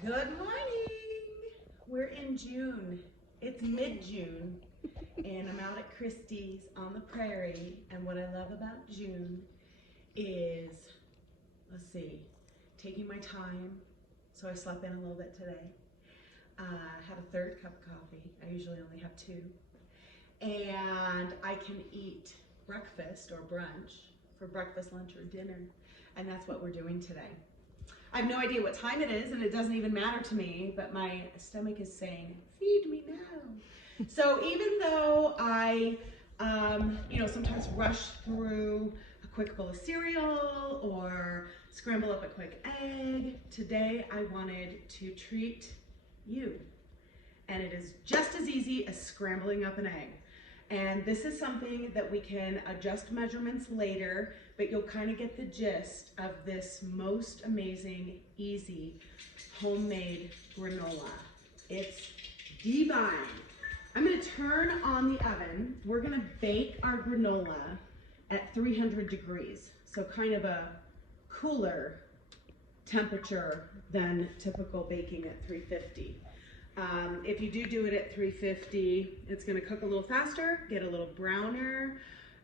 Good morning. We're in June. It's mid-June, and I'm out at Christie's on the prairie. And what I love about June is, let's see, taking my time. So I slept in a little bit today. Had a third cup of coffee. I usually only have two. And I can eat breakfast or brunch for breakfast, lunch, or dinner. And that's what we're doing today. I have no idea what time it is, and it doesn't even matter to me, but my stomach is saying, feed me now. So even though I, sometimes rush through a quick bowl of cereal or scramble up a quick egg, today I wanted to treat you. And it is just as easy as scrambling up an egg. And this is something that we can adjust measurements later, but you'll kind of get the gist of this most amazing, easy, homemade granola. It's divine. I'm gonna turn on the oven. We're gonna bake our granola at 300 degrees. So kind of a cooler temperature than typical baking at 350. If you do it at 350, it's gonna cook a little faster, get a little browner,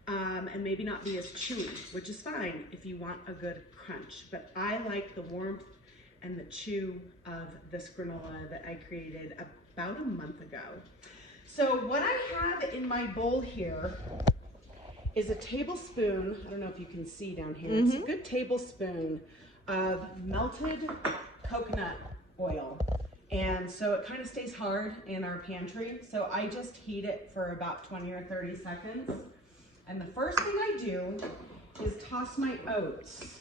and maybe not be as chewy, which is fine if you want a good crunch. But I like the warmth and the chew of this granola that I created about a month ago. So what I have in my bowl here is a tablespoon, I don't know if you can see down here, it's a good tablespoon of melted coconut oil. And so it kind of stays hard in our pantry. So I just heat it for about 20 or 30 seconds. And the first thing I do is toss my oats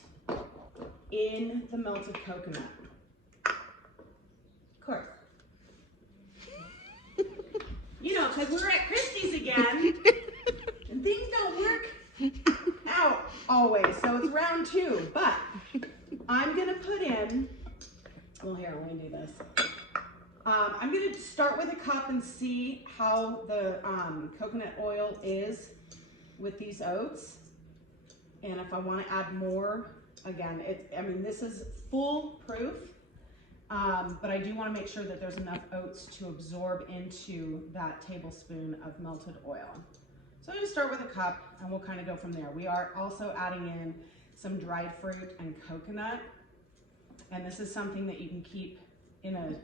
in the melted coconut. Of course. Because we're at Christie's again, and things don't work out always. So it's round two, but I'm gonna put in, well here, let me do this. I'm gonna start with a cup and see how the coconut oil is with these oats. And if I wanna add more, again, this is foolproof, but I do wanna make sure that there's enough oats to absorb into that tablespoon of melted oil. So I'm gonna start with a cup and we'll kind of go from there. We are also adding in some dried fruit and coconut. And this is something that you can keep in a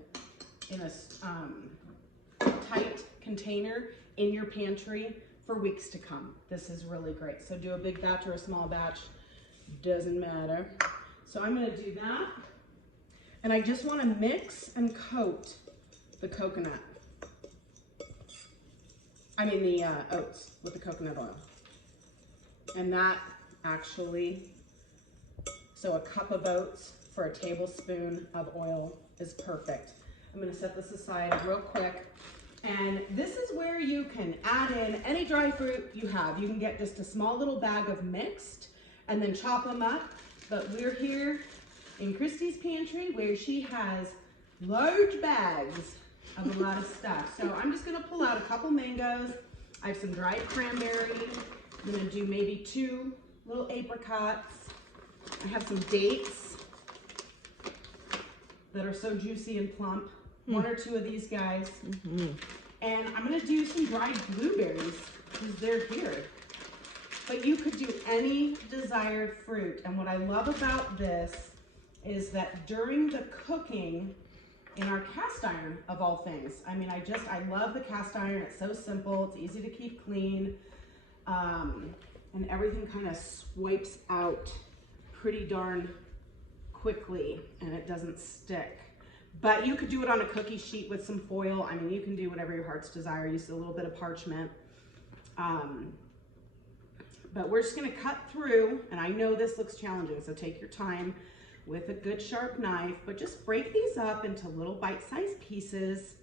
tight container in your pantry for weeks to come. This is really great. So do a big batch or a small batch, doesn't matter. So I'm gonna do that. And I just wanna mix and coat the coconut. The oats with the coconut oil. And that actually, so a cup of oats for a tablespoon of oil is perfect. I'm gonna set this aside real quick. And this is where you can add in any dry fruit you have. You can get just a small little bag of mixed and then chop them up. But we're here in Christie's pantry where she has large bags of a lot of stuff. So I'm just gonna pull out a couple mangoes. I have some dried cranberry. I'm gonna do maybe 2 little apricots. I have some dates that are so juicy and plump. 1 or 2 of these guys. And I'm gonna do some dried blueberries because they're here. But you could do any desired fruit. And what I love about this is that during the cooking in our cast iron, of all things, I love the cast iron. It's so simple, it's easy to keep clean. And everything kind of swipes out pretty darn quickly and it doesn't stick. But you could do it on a cookie sheet with some foil. You can do whatever your heart's desire. Use a little bit of parchment. But we're just gonna cut through, and I know this looks challenging, so take your time with a good sharp knife, but just break these up into little bite-sized pieces.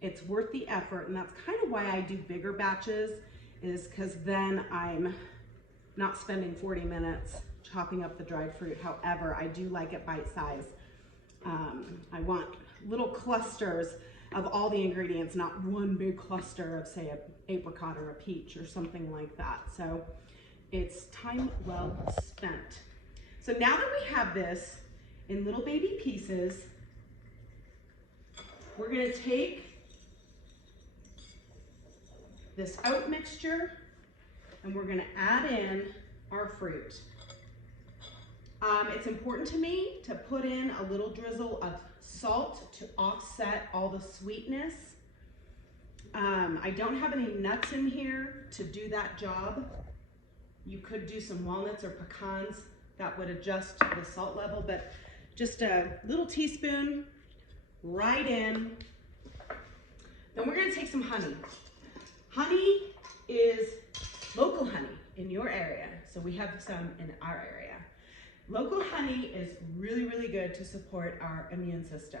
It's worth the effort, and that's kind of why I do bigger batches, is because then I'm not spending 40 minutes chopping up the dried fruit. However, I do like it bite-sized. I want little clusters of all the ingredients, not one big cluster of, say, an apricot or a peach or something like that. So it's time well spent. So now that we have this in little baby pieces, we're gonna take this oat mixture and we're gonna add in our fruit. It's important to me to put in a little drizzle of salt to offset all the sweetness. I don't have any nuts in here to do that job. You could do some walnuts or pecans that would adjust the salt level, but just a little teaspoon right in. Then we're gonna take some honey. Honey is local honey in your area, so we have some in our area. Local honey is really, really good to support our immune system.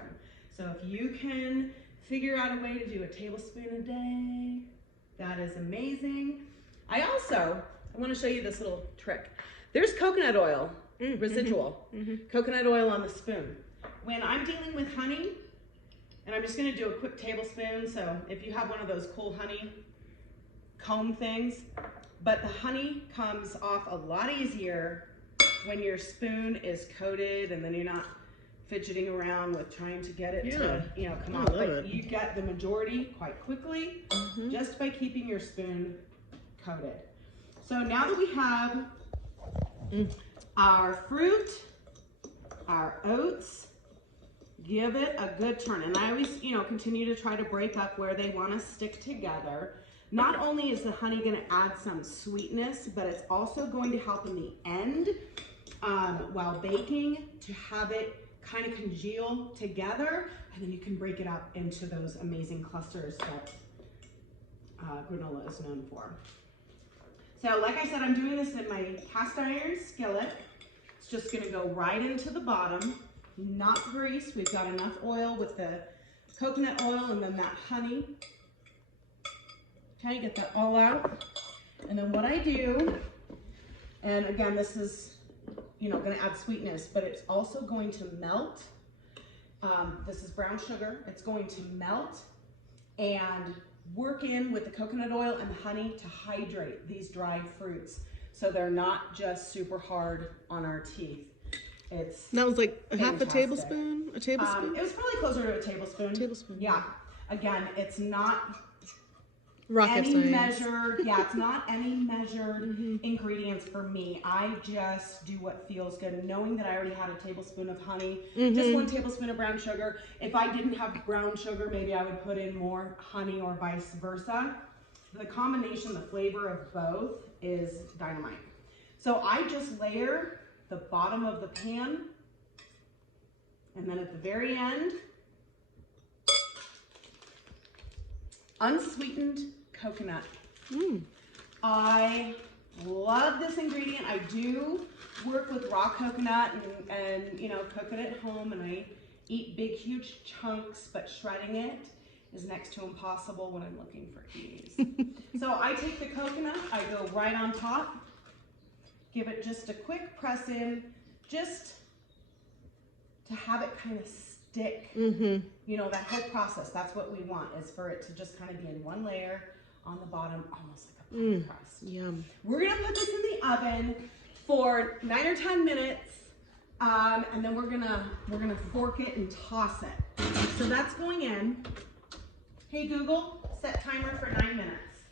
So if you can figure out a way to do a tablespoon a day, that is amazing. I want to show you this little trick. There's coconut oil, residual, coconut oil on the spoon. When I'm dealing with honey, and I'm just going to do a quick tablespoon, so if you have one of those cool honey comb things, but the honey comes off a lot easier when your spoon is coated and then you're not fidgeting around with trying to get it to, come off. But you get the majority quite quickly just by keeping your spoon coated. So now that we have our fruit, our oats, give it a good turn. And I always, continue to try to break up where they want to stick together. Not only is the honey going to add some sweetness, but it's also going to help in the end while baking to have it kind of congeal together, and then you can break it up into those amazing clusters that granola is known for. So like I said, I'm doing this in my cast iron skillet. It's just going to go right into the bottom, not greased. We've got enough oil with the coconut oil and then that honey. Okay, get that all out. And then what I do, and again, this is, going to add sweetness, but it's also going to melt. This is brown sugar. It's going to melt and work in with the coconut oil and the honey to hydrate these dried fruits so they're not just super hard on our teeth. That was like a fantastic. Half a tablespoon? A tablespoon? It was probably closer to a tablespoon. Tablespoon. Yeah. Again, it's not rocket science. It's not any measured ingredients for me. I just do what feels good. Knowing that I already had a tablespoon of honey, just 1 tablespoon of brown sugar. If I didn't have brown sugar, maybe I would put in more honey or vice versa. The combination, the flavor of both is dynamite. So I just layer the bottom of the pan, and then at the very end, unsweetened coconut. I love this ingredient. I do work with raw coconut and cook it at home, and I eat big huge chunks, but shredding it is next to impossible when I'm looking for ease. So I take the coconut, I go right on top, give it just a quick press in, just to have it kind of stick. That whole process, that's what we want, is for it to just kind of be in one layer on the bottom, almost like a pie crust. Yum. We're gonna put this in the oven for 9 or 10 minutes, and then we're gonna fork it and toss it. So that's going in. Hey Google, set timer for 9 minutes.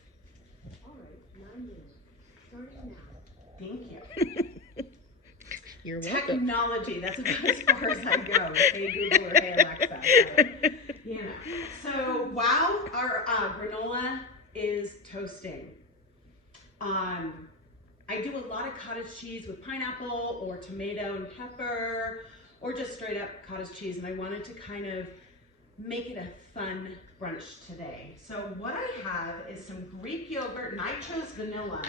All right, 9 minutes. Starting now. Thank you. You're welcome. Technology, that's about as far as I go. Hey Google or hey Alexa. So while our granola is toasting, I do a lot of cottage cheese with pineapple or tomato and pepper, or just straight up cottage cheese, and I wanted to kind of make it a fun brunch today. So what I have is some Greek yogurt, and I chose vanilla.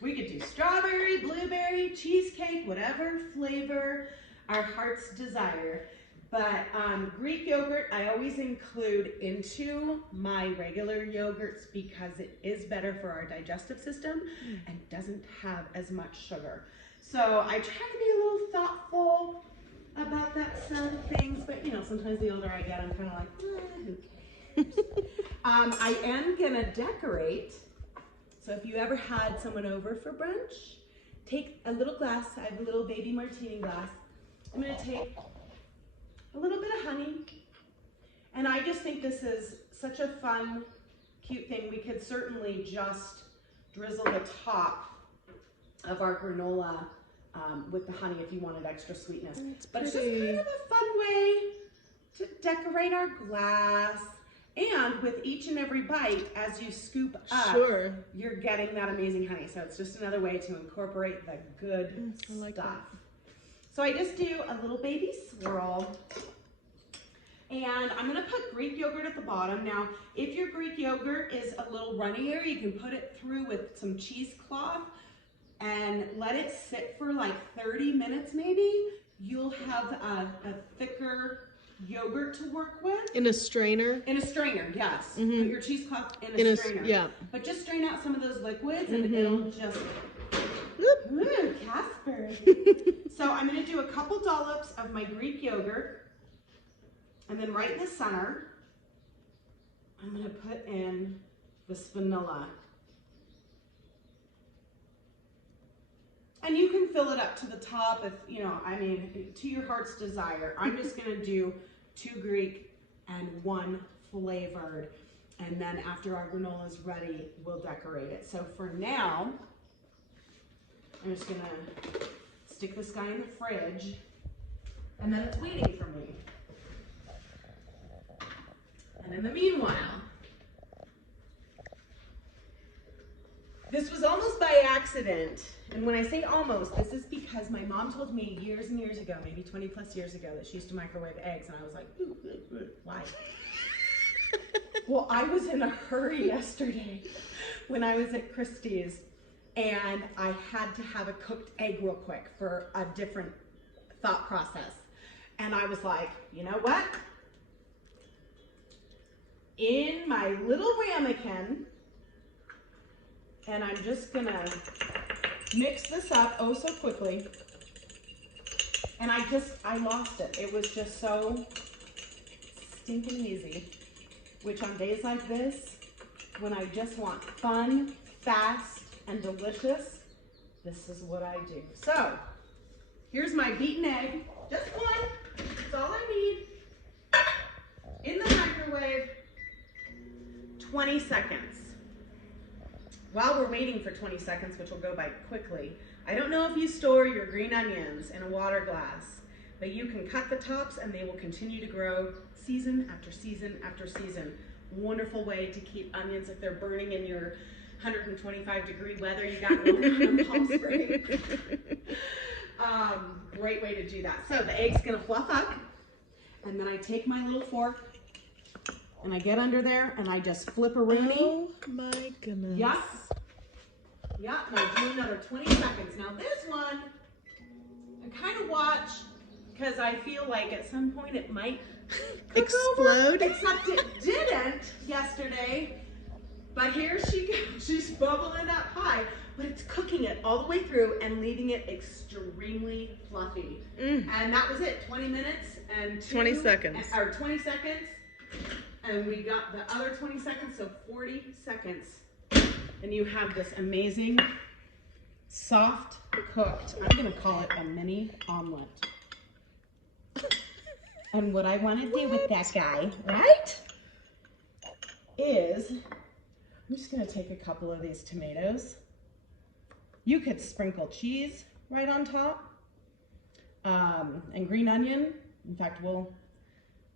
We could do strawberry, blueberry, cheesecake, whatever flavor our hearts desire. But Greek yogurt, I always include into my regular yogurts because it is better for our digestive system and doesn't have as much sugar. So I try to be a little thoughtful about that side of things, but sometimes the older I get, I'm kind of like, who cares? I am gonna decorate. So if you ever had someone over for brunch, take a little glass. I have a little baby martini glass. I'm gonna take a little bit of honey, And I just think this is such a fun, cute thing. We could certainly just drizzle the top of our granola with the honey if you wanted extra sweetness. But it's just kind of a fun way to decorate our glass. And with each and every bite, as you scoop up, you're getting that amazing honey. So it's just another way to incorporate the good stuff. So I just do a little baby swirl. And I'm gonna put Greek yogurt at the bottom. Now, if your Greek yogurt is a little runnier, you can put it through with some cheesecloth and let it sit for like 30 minutes maybe. You'll have a thicker yogurt to work with. In a strainer? In a strainer, yes. Put your cheesecloth in a strainer. Yeah. But just strain out some of those liquids and it'll just, ooh, Casper. So I'm gonna do a couple dollops of my Greek yogurt, and then right in the center, I'm gonna put in this vanilla. And you can fill it up to the top if, you know, I mean, to your heart's desire. I'm just gonna do 2 Greek and 1 flavored. And then after our granola is ready, we'll decorate it. So for now, I'm just gonna stick this guy in the fridge, and then it's waiting for me. And in the meanwhile, this was almost by accident. And when I say almost, this is because my mom told me years and years ago, maybe 20 plus years ago, that she used to microwave eggs. And I was like, ooh, why? Well, I was in a hurry yesterday when I was at Christie's, and I had to have a cooked egg real quick for a different thought process. And I was like, you know what? In my little ramekin, and I'm just gonna mix this up oh so quickly. And I lost it. It was just so stinking easy. Which on days like this, when I just want fun, fast, and delicious, this is what I do. So, here's my beaten egg. Just one, that's all I need. In the microwave, 20 seconds. While we're waiting for 20 seconds, which will go by quickly, I don't know if you store your green onions in a water glass, but you can cut the tops and they will continue to grow season after season after season. Wonderful way to keep onions if they're burning in your 125-degree weather you got going on in Palm Springs. Great way to do that. So the egg's gonna fluff up, and then I take my little fork and I get under there and I just flip a rooney. Oh my goodness. Yep. Yep, and I do another 20 seconds. Now this one, I kind of watch because I feel like at some point it might explode. Except it didn't yesterday. But here she goes. She's bubbling up high. But it's cooking it all the way through and leaving it extremely fluffy. And that was it. 20 minutes and 20 seconds. Or 20 seconds. And we got the other 20 seconds, so 40 seconds. And you have this amazing, soft cooked, I'm gonna call it a mini omelet. And what I wanna do with that guy, right, is, I'm just gonna take a couple of these tomatoes. You could sprinkle cheese right on top, and green onion. In fact, we'll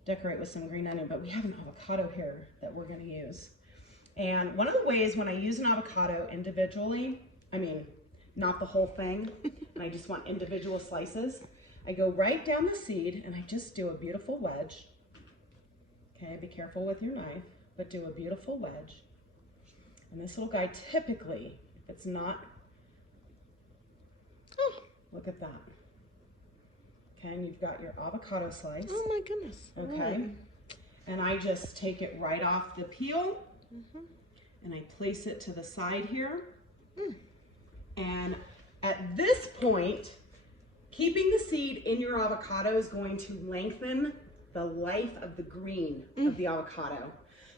decorate with some green onion, but we have an avocado here that we're gonna use. And one of the ways when I use an avocado individually, I mean, not the whole thing, and I just want individual slices, I go right down the seed and I just do a beautiful wedge. Okay, be careful with your knife, but do a beautiful wedge. And this little guy typically, if it's not, oh, look at that. Okay, and you've got your avocado slice. Oh my goodness. Okay, right. And I just take it right off the peel, and I place it to the side here. And at this point, keeping the seed in your avocado is going to lengthen the life of the green of the avocado.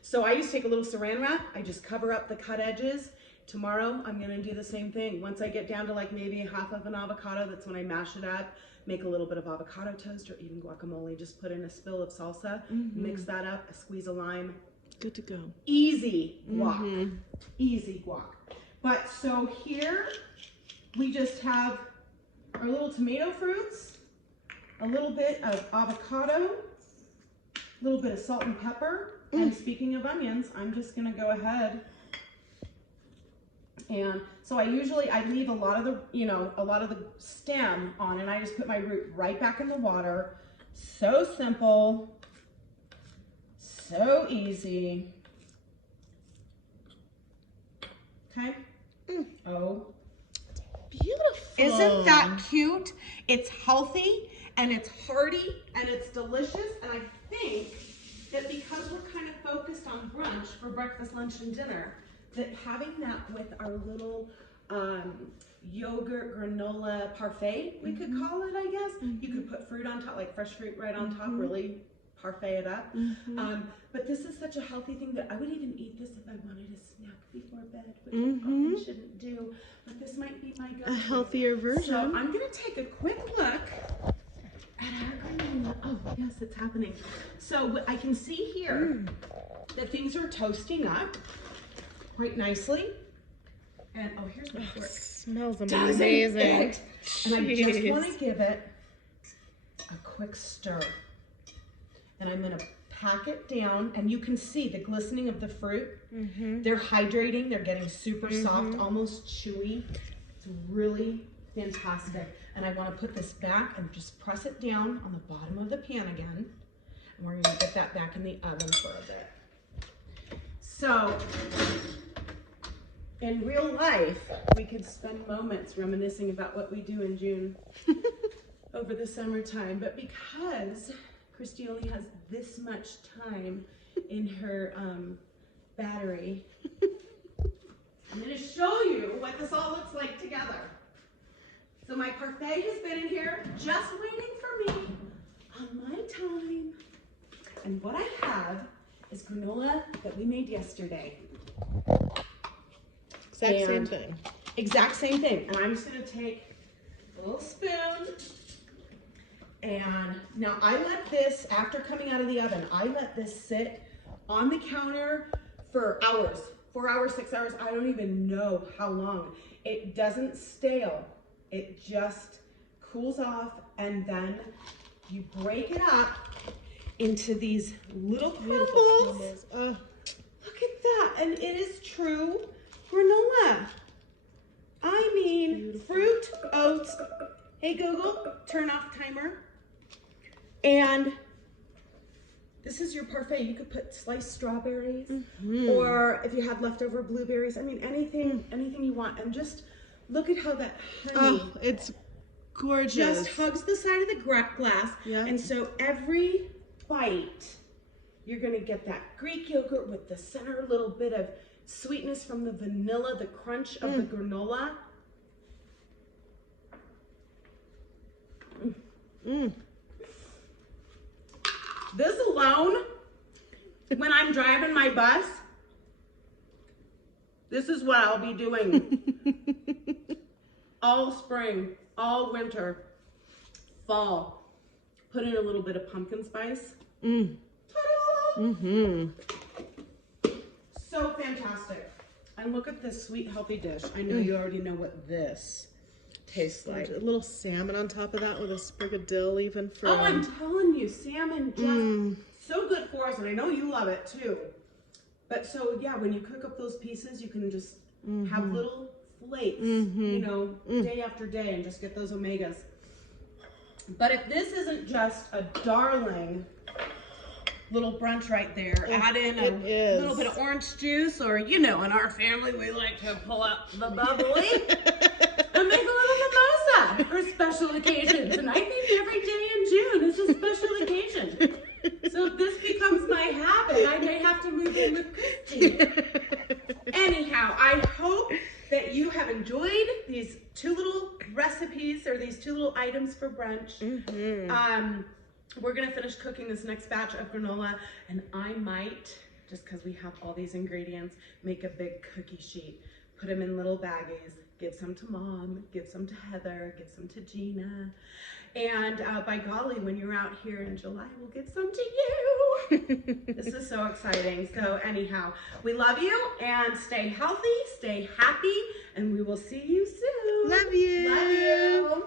So I just take a little saran wrap, I just cover up the cut edges, Tomorrow, I'm gonna do the same thing. Once I get down to like maybe half of an avocado, that's when I mash it up, make a little bit of avocado toast or even guacamole, just put in a spill of salsa, mix that up, a squeeze of lime. Good to go. Easy guac, easy guac. But so here, we just have our little tomato fruits, a little bit of avocado, a little bit of salt and pepper. And speaking of onions, I'm just gonna go ahead. And so I leave a lot of the stem on, and I just put my root right back in the water. So simple, so easy. Okay. Oh, Beautiful. isn't that cute? It's healthy and it's hearty and it's delicious. And I think that because we're kind of focused on brunch for breakfast, lunch, and dinner, that having that with our little yogurt granola parfait, we could call it, I guess. You could put fruit on top, like fresh fruit right on top, really parfait it up. But this is such a healthy thing that I would even eat this if I wanted a snack before bed, which I often shouldn't do. But this might be my go-to. A healthier version. So I'm gonna take a quick look at our granola. Oh yes, it's happening. So I can see here that things are toasting up quite nicely. And oh, here's my fork. Smells Doesn't amazing. it? And I just Jeez. want to give it a quick stir. And I'm gonna pack it down, and you can see the glistening of the fruit. They're hydrating, they're getting super soft, almost chewy. It's really fantastic. And I want to put this back and just press it down on the bottom of the pan again. And we're gonna get that back in the oven for a bit. So, in real life, we could spend moments reminiscing about what we do in June over the summertime, but because Christy only has this much time in her battery, I'm going to show you what this all looks like together. So my parfait has been in here just waiting for me on my time. And what I have is granola that we made yesterday. Exact same thing. Exact same thing. And I'm just going to take a little spoon. And now I let this, after coming out of the oven, I let this sit on the counter for hours, 4 hours, 6 hours. I don't even know how long. It doesn't stale. It just cools off, and then you break it up into these little crumbles. Oh, Look at that. And it is true granola. I mean, beautiful. fruit, oats. Hey Google, turn off timer. And this is your parfait. You could put sliced strawberries, or if you have leftover blueberries. I mean, anything you want. And just look at how that honey oh, it's gorgeous. just hugs the side of the glass. Yeah. And so every bite, you're gonna get that Greek yogurt with the center little bit of sweetness from the vanilla, the crunch of the granola. This alone, when I'm driving my bus, this is what I'll be doing all spring, all winter, fall. Put in a little bit of pumpkin spice. Ta-da! So fantastic. And look at this sweet, healthy dish. I know you already know what this tastes like. A little salmon on top of that with a sprig of dill even for... Oh, I'm telling you, salmon just so good for us, and I know you love it too. But so yeah, when you cook up those pieces, you can just have little flakes, you know, day after day, and just get those omegas. But if this isn't just a darling little brunch right there, add in a little bit of orange juice, or you know, in our family we like to pull out the bubbly and make a little mimosa for special occasions. And I think every day in June is a special occasion. So if this becomes my habit, I may have to move in with Christy. Anyhow, I hope that you have enjoyed these two little recipes, or these two little items for brunch. We're gonna finish cooking this next batch of granola, and I might, just because we have all these ingredients, make a big cookie sheet put them in little baggies, give some to Mom, give some to Heather, give some to Gina. And by golly, when you're out here in July, we'll get some to you. This is so exciting. So anyhow, we love you and stay healthy, stay happy, and we will see you soon. Love you. Love you.